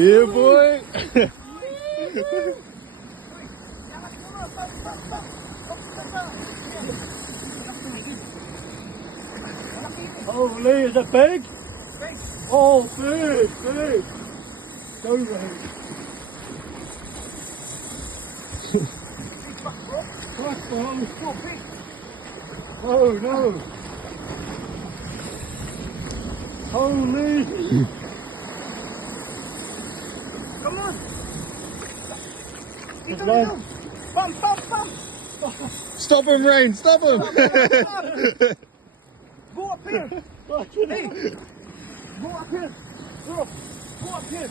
Yeah, boy. Holy, is it big? Big. Oh, big, big. Go, Ray. Oh, no. Holy. Come on. It's like... Bum, bum, bum. Stop him, Rain, stop him. Go up here. Hey. Go up here. Go up here.